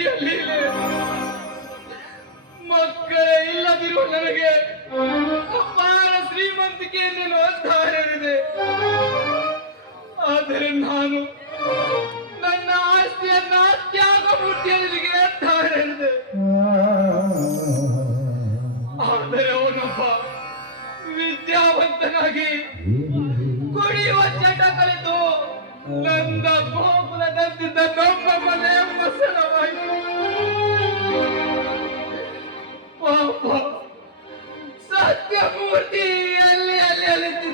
ಸ್ಥಿತಿಯಲ್ಲಿ. ಮಕ್ಕಳೇ ಇಲ್ಲದಿರುವ ನನಗೆ ಅಪಾರ ಶ್ರೀಮಂತಿಕೆಯನ್ನು ಧಾರರಿದೆ ಆದರೆ ನಾನು ನನ್ನ ಆಸ್ತಿಯನ್ನ ತ್ಯಾಗ ಮೂರ್ತಿಯಲ್ಲಿಗೆ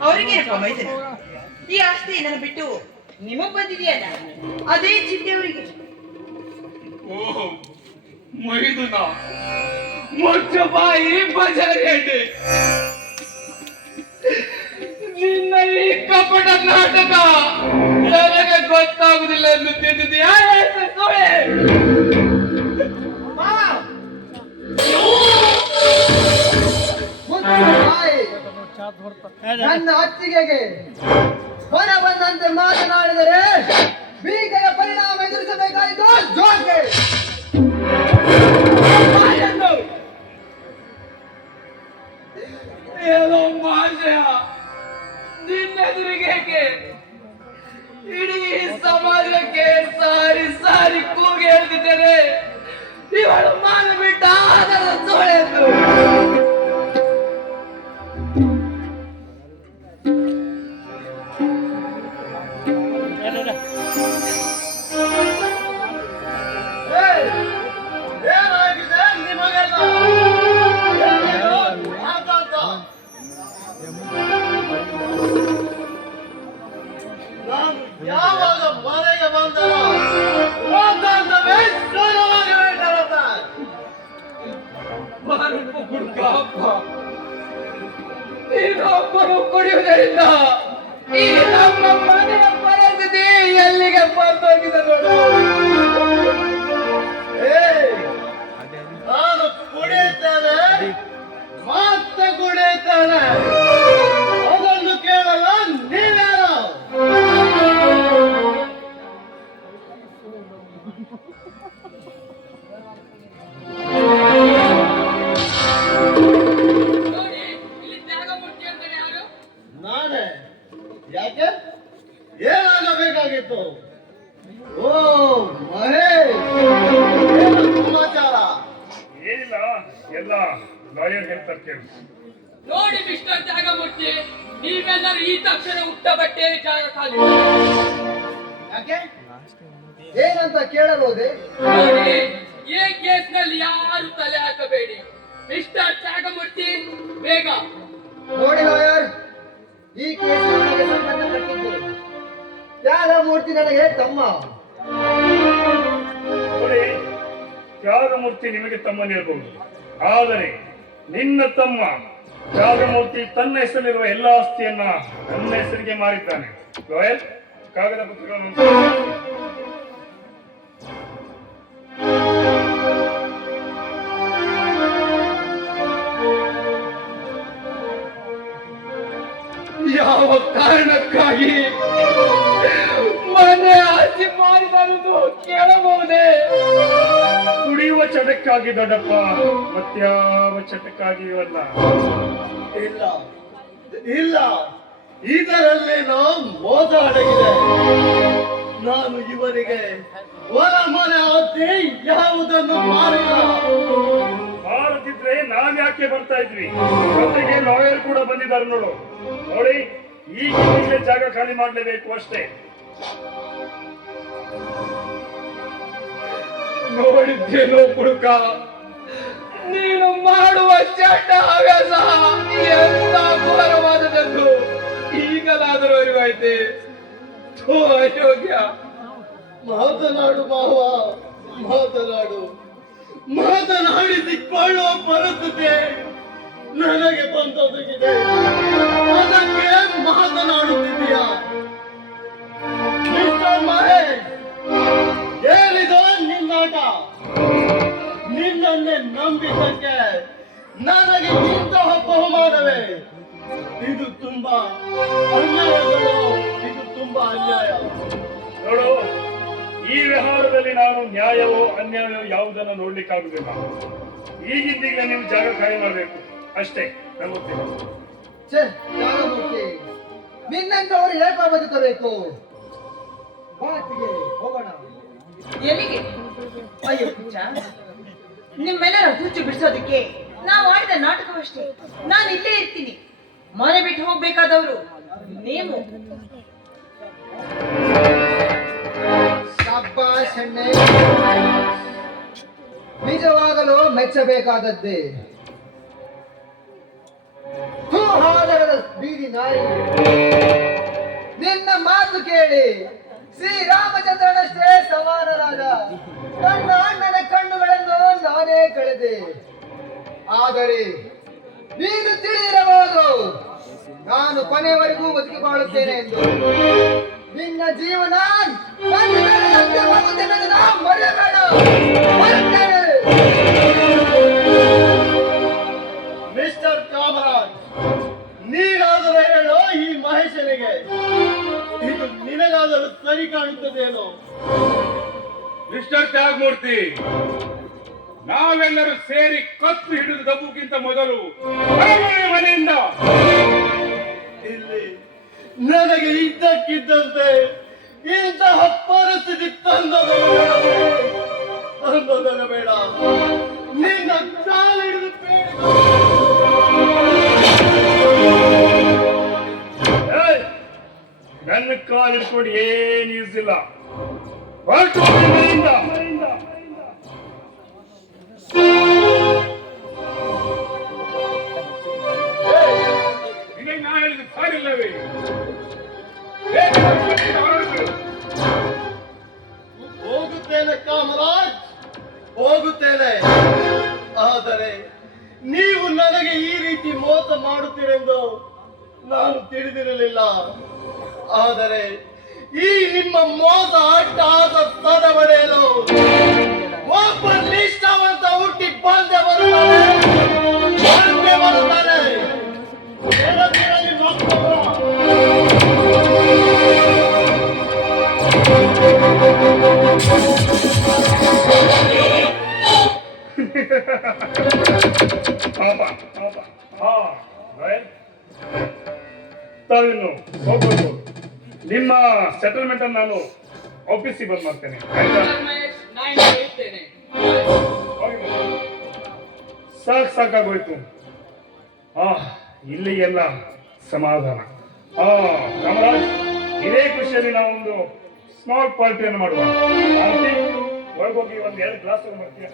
ಮೈದನ ಈ ಆಸ್ತಿ ನನ್ನ ಬಿಟ್ಟು ನಿಮಗ್ ಬಂದಿದೆಯಲ್ಲ ಅದೇ ಚಿಂತೆ ಅವರಿಗೆ. ಓ ಮೊಯ್ದುನ ಮುಚ್ಚ ಬಾಯಿ, ಬಜಾರೇಟೆ. ನಿನ್ನ ಈ ಕಪಟ ನಾಟಕ ನನಗೆ ಗೊತ್ತಾಗುದಿಲ್ಲ ಎಂದು ತಿಳಿದಿದೆಯಾ? ನನ್ನ ಅತ್ತಿಗೆಗೆ ಹೊರ ಬಂದಂತೆ ಮಾತನಾಡಿದರೆ ಬೀಗರ ಪರಿಣಾಮ ಎದುರಿಸಬೇಕಾಯಿತು. ಜೋಕೆ. ಏನೋ ಮಾಜಯ ನಿನ್ನೆದುರಿಗೆ ಇಡೀ ಸಮಾಜಕ್ಕೆ ಸಾರಿ ಸಾರಿ ಕೂಗಿ ಹೇಳ್ತಿದ್ದೇನೆ. ಇವಳು ಮಾನ ಬಿಟ್ಟ ಆದರ ಸೋಳೆಂದು ನೋಡಿ ನೋಡು. ಏನಂತ ಕೇಳಬಹುದೇ ನೋಡಿ ಈ ಕೇಸ್ನಲ್ಲಿ ಯಾರು ತಲೆ ಹಾಕಬೇಡಿ. ಮಿಸ್ಟರ್ ತ್ಯಾಗಮೂರ್ತಿ ಬೇಗ. ನೋಡಿ ಲಾಯರ್ ಈ ಕೇಸ್ ನನಗೆ ಸಂಬಂಧಪಟ್ಟಿದ್ದು. ತ್ಯಾಗಮೂರ್ತಿ ನನಗೆ ತಮ್ಮ. ನೋಡಿ ತ್ಯಾಗಮೂರ್ತಿ ನಿಮಗೆ ತಮ್ಮನಿರಬಹುದು ಆದರೆ ನಿನ್ನ ತಮ್ಮ ತ್ಯಾಗಮೂರ್ತಿ ತನ್ನ ಹೆಸರಿರುವ ಎಲ್ಲ ಆಸ್ತಿಯನ್ನ ನನ್ನ ಹೆಸರಿಗೆ ಮಾರಿದ್ದಾನೆ. ಲಾಯರ್ ಕಾಗದ ಪತ್ರಗಳನ್ನು ಯಾವ ಕಾರಣಕ್ಕಾಗಿ ಮನೆ ಆಚೆ ಮಾಡಿದಾರೆಂದು ಕೇಳಬಹುದೇ? ಕುಡಿಯುವ ಚಟಕ್ಕಾಗಿ ದೊಡ್ಡಪ್ಪ ಮತ್ಯಾವ ಚಟಕ್ಕಾಗಿಯೂ ಅಲ್ಲ ಇಲ್ಲ. ಇಲ್ಲ. ನಾವು ಮೋಸ ಅಡಗಿದೆ. ನಾನು ಇವರಿಗೆ ಹೊರ ಮನೆ ಆಚೆ ಯಾವುದನ್ನು ಮಾರಿಲ್ಲ ಮಾರುತ್ತಿದ್ರೆ ನಾವ್ ಯಾಕೆ ಬರ್ತಾ ಇದ್ವಿ ಜೊತೆಗೆ ಲಾಯರ್ ಕೂಡ ಬಂದಿದ್ದಾರೆ ನೋಡು. ನೋಡಿ ಈಗ ಜಾಗ ಖಾಲಿ ಮಾಡಲೇಬೇಕು ಅಷ್ಟೇ. ನೋಡಿದ್ದೇನೋ ಪುಡುಕ ನೀನು ಮಾಡುವ ಚಟ ಹವ್ಯಾಸ ಎಂತ ಘೋರವಾದದ್ದು ಈಗಲಾದರೂ ಅರಿವಾಯ್ತೆ. ಅಯೋಗ್ಯ. ಮಾತನಾಡು ಮಾವ, ಮಾತನಾಡು. ಮಾತನಾಡಿ ಸಿಕ್ಕೊಳ್ಳುವ ಪರಿಸ್ಥಿತಿ ನನಗೆ ಬಂದೊದಗಿದೆ ಅದಕ್ಕೆ ಮಾತನಾಡುತ್ತಿದ್ದೀಯಾ. ಮಿಸ್ಟರ್ ಮಹೇಶ್ ಏನಿದು ನಿನ್ನಾಟ ನಿನ್ನನ್ನೇ ನಂಬಿದ್ದಕ್ಕೆ ನನಗೆ ಇಂತಹ ಬಹುಮಾನವೇ. ಇದು ತುಂಬಾ ಅನ್ಯಾಯಗಳು ಇದು ತುಂಬಾ ಅನ್ಯಾಯ. ನೋಡು, ಈ ನಾನು ನ್ಯಾಯವೋ ಅನ್ಯಾಯವೋ ಯಾವುದನ್ನು ನೋಡ್ಲಿಕ್ಕಾಗುದಿಲ್ಲ. ಈಗಿದ್ದೀಗ ನೀವು ಜಾಗ ಖಾಲಿ ಮಾಡಬೇಕು. ಅಷ್ಟೇ ನಿನ್ನಂತವರು ಏಕ ಬದುಕಬೇಕು? ಬಾಟಿಗೆ ಹೋಗೋಣ. ಎಲ್ಲಿಗೆ? ಅಯ್ಯೋ ನಿಮ್ಮ ನಿಮ್ಮೆಲ್ಲರ ಹುಚ್ಚು ಬಿಡಿಸೋದಕ್ಕೆ ನಾವು ಆಡಿದ ನಾಟಕವಷ್ಟೇ. ನಾನು ಇಲ್ಲೇ ಇರ್ತೀನಿ. ಮನೆ ಬಿಟ್ಟು ಹೋಗ್ಬೇಕಾದವರು ನೀವು. ಶಬ್ಬಾಷ್ ನಿಜವಾಗಲು ಮೆಚ್ಚಬೇಕಾದದ್ದೇ. ಬೀದಿ ನಾಯಿ. ನಿನ್ನ ಮಾತು ಕೇಳಿ ಶ್ರೀರಾಮಚಂದ್ರನಷ್ಟೇ ಸಮಾನರಾದ ನನ್ನ ಅಣ್ಣನ ಕಣ್ಣುಗಳನ್ನು ನಾನೇ ಕಳೆದೆ. ಆದರೆ ನೀನು ತಿಳಿದಿರಬಹುದು, ನಾನು ಕೊನೆಯವರೆಗೂ ಬದುಕಿ ಎಂದು. ನಿನ್ನ ಜೀವನ ಮಿಸ್ಟರ್ ಕಾಮರಾಜ್ ನೀನಾದರೂ ಹೇಳೋ ಈ ಮಹೇಶನಿಗೆ. ಇದು ನಿನಗಾದರೂ ಸರಿ ಕಾಣುತ್ತದೇನೋ ಮಿಸ್ಟರ್ ತ್ಯಾಗಮೂರ್ತಿ ನಾವೆಲ್ಲರೂ ಸೇರಿ ಕತ್ತು ಹಿಡಿದು ದಬ್ಬುಕ್ಕಿಂತ ಮೊದಲು ಮನೆಯಿಂದ. ಇಲ್ಲಿ ನನಗೆ ಇದ್ದಕ್ಕಿದ್ದಂತೆ ಇಂತಹ ಪರಿಸ್ಥಿತಿ ತಂದದನು ತಂದದನ ಬೇಡ. ನಿನ್ನ ಕಾಲಿಡಿದು ಬೇಡ! ನನ್ನ ಕಾಲು ಹಿಡ್ಕೊಂಡು ಏನು ಯೂಸ್ ಇಲ್ಲ. ಹೊರಟು ಮಾಡುತ್ತೀರೆಂದು ನಾನು ತಿಳಿದಿರಲಿಲ್ಲ. ಆದರೆ ಈ ನಿಮ್ಮ ಮೋಸ ಅಟ್ಟಾಸ ಸದಬಡೆಯಲು ಒಬ್ಬ ನಿಷ್ಠಾವಂತ ಹುಟ್ಟಿ ಬಂದೆ ಬರುತ್ತಾನೆ ತಾವಿನ್ನು ಹೋಗ್ಬೋದು. ನಿಮ್ಮ ಸೆಟಲ್ಮೆಂಟ್ ಅನ್ನು ನಾನು ಆಫೀಸಿಗೆ ಬಂದ್ ಮಾಡ್ತೇನೆ. ಸಾಕ್, ಸಾಕಾಗೋಯ್ತು. ಆ ಎಲ್ಲ ಸಮಾಧಾನ. ಆ ಕಾಮರಾಜ್ ಇದೇ ಖುಷಿಯಲ್ಲಿ ನಾವೊಂದು ಸ್ಮಾಲ್ ಪಾರ್ಟಿಯನ್ನು ಮಾಡುವ. ಒಳಗೋಗಿ ಒಂದು ಎರಡು ಗ್ಲಾಸ್ ಮಾಡ್ತೀಯ?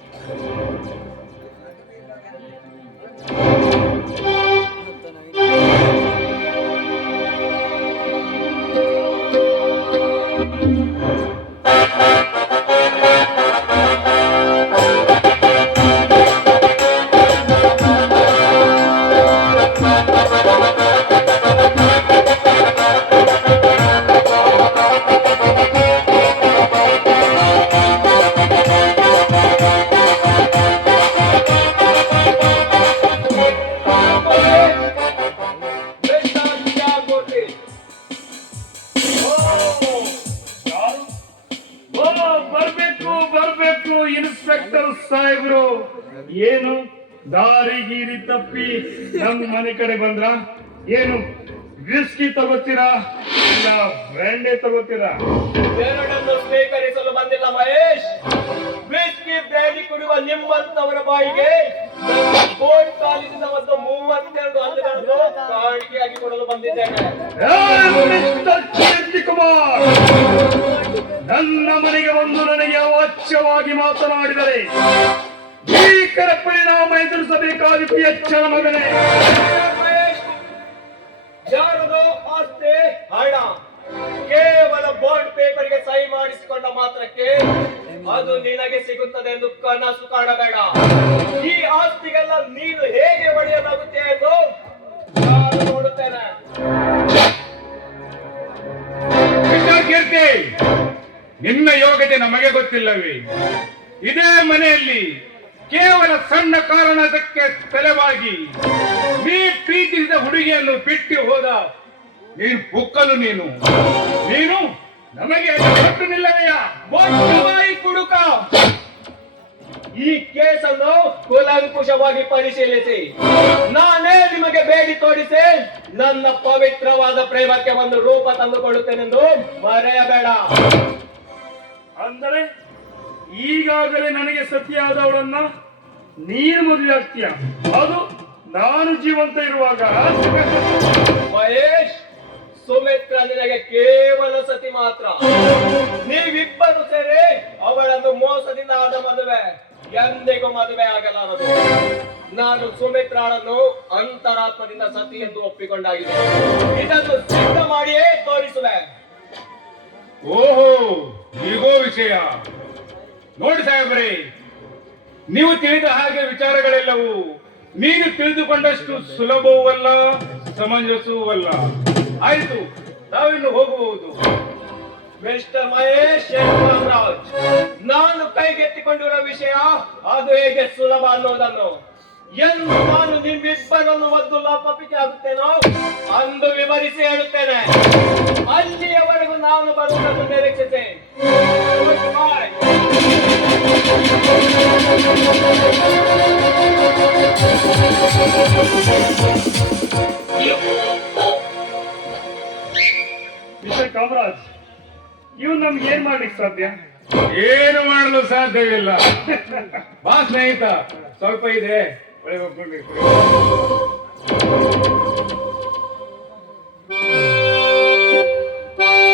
ಮನೆ ಕಡೆ ಬಂದ್ರ? ಏನು ವಿಸ್ಕಿ ತಗೋತೀರಾ? ಇಲ್ಲ ಬ್ರ್ಯಾಂಡೇ ತಗೋತೀರಾ? ಎರಡನ್ನು ಸ್ವೀಕರಿಸಲು ಬಂದಿಲ್ಲ ಮಹೇಶ್. ವಿಸ್ಕಿ ಬ್ರ್ಯಾಂಡಿ ಕುಡಿಯುವ ನಿಮ್ಮಂತವರ ಬಾಯಿಗೆ ಕೋಟ್ ಕಾಲಿನಿಂದ ಮತ್ತು ಮೂವತ್ತೆರಡು ಹಲ್ಲುಗಳನ್ನು ಕಾಣಿಕೆಯಾಗಿ ಕೊಡಲು ಬಂದಿದ್ದೇನೆ. ಕೀರ್ತಿ ಕುಮಾರ್? ನನ್ನ ಮನೆಗೆ ಬಂದು ನನಗೆ ಅವಾಚ್ಯವಾಗಿ ಮಾತನಾಡಿದರೆ ಭೀಕರ ಪರಿಣಾಮ ಎದುರಿಸಬೇಕಾದಿತ್ತು ಎಚ್ಚರ ಮಗನೇ. ಯಾರದೋ ಆಸ್ತಿ ಹಣ ಕೇವಲ ಬಾಂಡ್ ಪೇಪರ್ಗೆ ಸಹಿ ಮಾಡಿಸಿಕೊಂಡ ಮಾತ್ರಕ್ಕೆ ಅದು ನಿನಗೆ ಸಿಗುತ್ತದೆ ಎಂದು ಕನಸು ಕಾಣಬೇಡ. ಈ ಆಸ್ತಿಗೆಲ್ಲ ನೀನು ಹೇಗೆ ಒಡೆಯಲಾಗುತ್ತೆ ಎಂದು ನಾನು ನೋಡುತ್ತೇನೆ. ಕೀರ್ತಿ ನಿನ್ನ ಯೋಗ್ಯತೆ ನಮಗೆ ಗೊತ್ತಿಲ್ಲವೇ? ಇದೇ ಮನೆಯಲ್ಲಿ ಕೇವಲ ಸಣ್ಣ ಕಾರಣದಕ್ಕೆ ತಲೆವಾಗಿ ನೀ ಪ್ರೀತಿಸಿದ ಹುಡುಗಿಯನ್ನು ಬಿಟ್ಟು ಹೋದ ನೀನು ಬುಕ್ಕಲು ನೀನು. ನೀನು ನಮಗೆ ಮೊಟ್ಟಮೊದಲಾಗಿ ಕುಡುಕ. ಈ ಕೇಸನ್ನು ಕೂಲಂಕುಷವಾಗಿ ಪರಿಶೀಲಿಸಿ. ನಾನೇ ನಿಮಗೆ ಬೇಡಿ ತೋರಿಸಿ. ನನ್ನ ಪವಿತ್ರವಾದ ಪ್ರೇಮಕ್ಕೆ ಒಂದು ರೂಪ ತಂದುಕೊಳ್ಳುತ್ತೇನೆಂದು ಮರೆಯಬೇಡ. ಅಂದರೆ? ಈಗಾಗಲೇ ನನಗೆ ಸತಿಯಾದವಳನ್ನ ನೀನು ಮದುವೆ ಆಗ್ತೀಯ. ಅದು ನಾನು ಜೀವಂತ ಇರುವಾಗ. ಮಹೇಶ್ ಸುಮಿತ್ರ ನಿನಗೆ ಕೇವಲ ಸತಿ ಮಾತ್ರ. ನೀವಿಬ್ಬರು ಸೇರಿ ಅವಳನ್ನು ಮೋಸದಿಂದ ಆದ ಮದುವೆ ಎಂದಿಗೂ ಮದುವೆ ಆಗಲಾರದು. ನಾನು ಸುಮಿತ್ರಾಳನ್ನು ಅಂತರಾತ್ಮದಿಂದ ಸತಿ ಎಂದು ಒಪ್ಪಿಕೊಂಡಾಗಿದೆ. ಇದನ್ನು ಸಿದ್ಧ ಮಾಡಿಯೇ ತೋರಿಸುವೆ. ಓಹೋ ಈಗೋ ವಿಷಯ. ನೋಡಿ ಸಾಹೇಬ್ರೆ, ನೀವು ತಿಳಿದ ಹಾಗೆ ವಿಚಾರಗಳೆಲ್ಲವೂ ನೀನು ತಿಳಿದುಕೊಂಡಷ್ಟು ಸುಲಭವೂ ಅಲ್ಲ ಸಮಂಜಸವೂ ಅಲ್ಲ ಆಯ್ತು ತಾವಿನ್ನು ಹೋಗಬಹುದು. ಮಹೇಶ್ ನಾನು ಕೈಗೆತ್ತಿಕೊಂಡಿರೋ ವಿಷಯ ಅದು ಹೇಗೆ ಸುಲಭ ಅನ್ನೋದನ್ನು. ಎಂದು ನಾನು ನಿಮ್ಮಿಬ್ಬರನ್ನು ಒಂದು ಲಪಪಿಕೆ ಆಗುತ್ತೇನೋ ಅಂದು ವಿವರಿಸಿ ಹೇಳುತ್ತೇನೆ. ಅಲ್ಲಿಯವರೆಗೂ ನಾನು ಬರುವುದನ್ನು ನಿರೀಕ್ಷಿಸಿ. ಮಿಸ್ಟರ್ ಕಾಮರಾಜ್ ಇವ್ ನಮ್ಗೆ ಏನ್ ಸಾಧ್ಯ? ಏನು ಮಾಡಲು ಸಾಧ್ಯವಿಲ್ಲ. ಬಾ ಸ್ನೇಹಿತ, ಸ್ವಲ್ಪ ಇದೆ. ಒಳಗೆ ಹೋಗ್ಕೊಂಡು